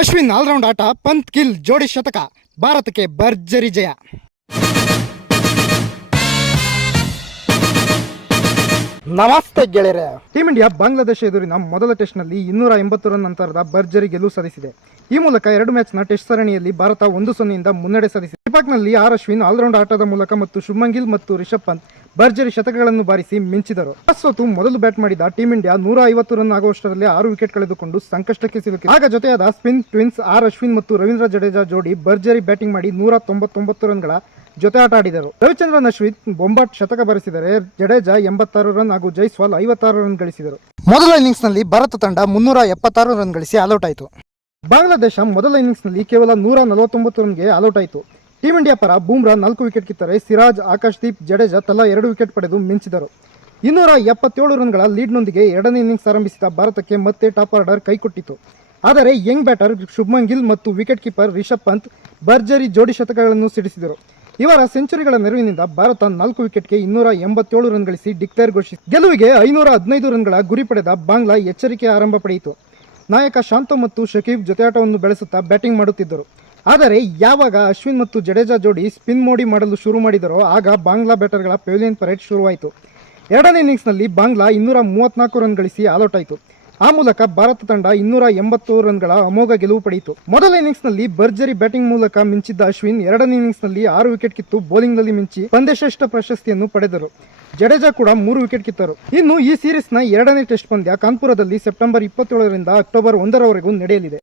Ashwin all-round ಆಟ, ಪಂತ್ ಗಿಲ್ ಜೋಡಿ ಶತಕ, ಭಾರತಕ್ಕೆ ಭರ್ಜರಿ ಜಯ. ನಮಸ್ತೆ ಗೆಳೆಯರೆ. ಟೀಂ ಇಂಡಿಯಾ ಬಾಂಗ್ಲಾದೇಶ ಎದುರಿನ ಮೊದಲ ಟೆಸ್ಟ್ನಲ್ಲಿ 280 ರನ್ ಅಂತರದ ಭರ್ಜರಿ ಗೆಲುವು ಸಾಧಿಸಿದೆ. ಈ ಮೂಲಕ 2 ಮ್ಯಾಚ್ನ ಟೆಸ್ಟ್ ಸರಣಿಯಲ್ಲಿ ಭಾರತ 1-0 ಇಂದ ಮುನ್ನಡೆ ಸಾಧಿಸಿದೆ. ನಲ್ಲಿ ಅಶ್ವಿನ್ ಆಲ್ರೌಂಡ್ ಆಟದ ಮೂಲಕ ಮತ್ತು ಶುಭ್ಮನ್ ಗಿಲ್ ಮತ್ತು ರಿಷಬ್ ಪಂತ್ ಭರ್ಜರಿ ಶತಕಗಳನ್ನು ಬಾರಿಸಿ ಮಿಂಚಿದರು. ಸೋತು ಮೊದಲು ಬ್ಯಾಟ್ ಮಾಡಿದ ಟೀಂ ಇಂಡಿಯಾ 150 ರನ್ ಆಗುವಷ್ಟರಲ್ಲಿ 6 ವಿಕೆಟ್ ಕಳೆದುಕೊಂಡು ಸಂಕಷ್ಟಕ್ಕೆ ಸಿಲುಕಿದೆ. ಆಗ ಜೊತೆಯಾದ ಸ್ಪಿನ್ ಟ್ವಿನ್ಸ್ ಅಶ್ವಿನ್ ಮತ್ತು ರವೀಂದ್ರ ಜಡೇಜಾ ಜೋಡಿ ಭರ್ಜರಿ ಬ್ಯಾಟಿಂಗ್ ಮಾಡಿ 199 ರನ್ಗಳ ಜೊತೆ ಆಟ ಆಡಿದರು. ರವಿಚಂದ್ರನ್ ಅಶ್ವಿನ್ ಬೊಂಬಾಟ್ ಶತಕ ಬಾರಿಸಿದರೆ ಜಡೇಜಾ 86 ರನ್ ಹಾಗೂ ಜೈಸ್ವಾಲ್ 56 ರನ್ ಗಳಿಸಿದರು. ಮೊದಲ ಇನ್ನಿಂಗ್ಸ್ ನಲ್ಲಿ ಭಾರತ ತಂಡ 376 ರನ್ ಗಳಿಸಿ ಆಲ್ಔಟ್ ಆಯಿತು. ಬಾಂಗ್ಲಾದೇಶ ಮೊದಲ ಇನ್ನಿಂಗ್ಸ್ ನಲ್ಲಿ ಕೇವಲ 149 ರನ್ಗೆ ಆಲ್ಔಟ್ ಆಯಿತು. ಟೀಂ ಇಂಡಿಯಾ ಪರ ಬೂಮ್ರಾ 4 ವಿಕೆಟ್ ಕಿತ್ತರೆ ಸಿರಾಜ್, ಆಕಾಶ್ದೀಪ್, ಜಡೇಜಾ ತಲಾ 2 ವಿಕೆಟ್ ಪಡೆದು ಮಿಂಚಿದರು. 277 ರನ್ಗಳ ಲೀಡ್ನೊಂದಿಗೆ ಎರಡನೇ ಇನ್ನಿಂಗ್ಸ್ ಆರಂಭಿಸಿದ ಭಾರತಕ್ಕೆ ಮತ್ತೆ ಟಾಪ್ ಆರ್ಡರ್ ಕೈಕೊಟ್ಟಿತು. ಆದರೆ ಯಂಗ್ ಬ್ಯಾಟರ್ ಶುಭ್ಮನ್ ಗಿಲ್ ಮತ್ತು ವಿಕೆಟ್ ಕೀಪರ್ ರಿಷಬ್ ಪಂತ್ ಭರ್ಜರಿ ಜೋಡಿ ಶತಕಗಳನ್ನು ಸಿಡಿಸಿದರು. ಇವರ ಸೆಂಚುರಿಗಳ ನೆರವಿನಿಂದ ಭಾರತ 4 ವಿಕೆಟ್ಗೆ 287 ರನ್ ಗಳಿಸಿ ಡಿಕ್ಲೇರ್ ಘೋಷಿಸಿತು. ಗೆಲುವಿಗೆ 515 ರನ್ಗಳ ಗುರಿ ಪಡೆದ ಬಾಂಗ್ಲಾ ಎಚ್ಚರಿಕೆ ಆರಂಭ ಪಡೆಯಿತು. ನಾಯಕ ಶಾಂತ ಮತ್ತು ಶಕೀಬ್ ಜೊತೆಯಾಟವನ್ನು ಬೆಳೆಸುತ್ತಾ ಬ್ಯಾಟಿಂಗ್ ಮಾಡುತ್ತಿದ್ದರು. ಆದರೆ ಯಾವಾಗ ಅಶ್ವಿನ್ ಮತ್ತು ಜಡೇಜಾ ಜೋಡಿ ಸ್ಪಿನ್ ಮೋಡಿ ಮಾಡಲು ಶುರು ಮಾಡಿದರೋ ಆಗ ಬಾಂಗ್ಲಾ ಬ್ಯಾಟರ್ಗಳ ಪೆವಿಲಿಯನ್ ಪರೇಡ್ ಶುರುವಾಯಿತು. ಎರಡನೇ ಇನ್ನಿಂಗ್ಸ್ನಲ್ಲಿ ಬಾಂಗ್ಲಾ 234 ರನ್ ಗಳಿಸಿ ಆಲ್ಔಟ್ ಆಯಿತು. ಆ ಮೂಲಕ ಭಾರತ ತಂಡ 280 ರನ್ಗಳ ಅಮೋಘ ಗೆಲುವು ಪಡೆಯಿತು. ಮೊದಲ ಇನ್ನಿಂಗ್ಸ್ನಲ್ಲಿ ಭರ್ಜರಿ ಬ್ಯಾಟಿಂಗ್ ಮೂಲಕ ಮಿಂಚಿದ್ದ ಅಶ್ವಿನ್ ಎರಡನೇ ಇನ್ನಿಂಗ್ಸ್ನಲ್ಲಿ 6 ವಿಕೆಟ್ ಕಿತ್ತು ಬೌಲಿಂಗ್ನಲ್ಲಿ ಮಿಂಚಿ ಪಂದ್ಯಶ್ರೇಷ್ಠ ಪ್ರಶಸ್ತಿಯನ್ನು ಪಡೆದರು. ಜಡೇಜಾ ಕೂಡ 3 ವಿಕೆಟ್ ಕಿತ್ತರು. ಇನ್ನು ಈ ಸೀರೀಸ್ನ ಎರಡನೇ ಟೆಸ್ಟ್ ಪಂದ್ಯ ಕಾನ್ಪುರದಲ್ಲಿ ಸೆಪ್ಟೆಂಬರ್ 27 ರಿಂದ ಅಕ್ಟೋಬರ್ 1 ರವರೆಗೂ ನಡೆಯಲಿದೆ.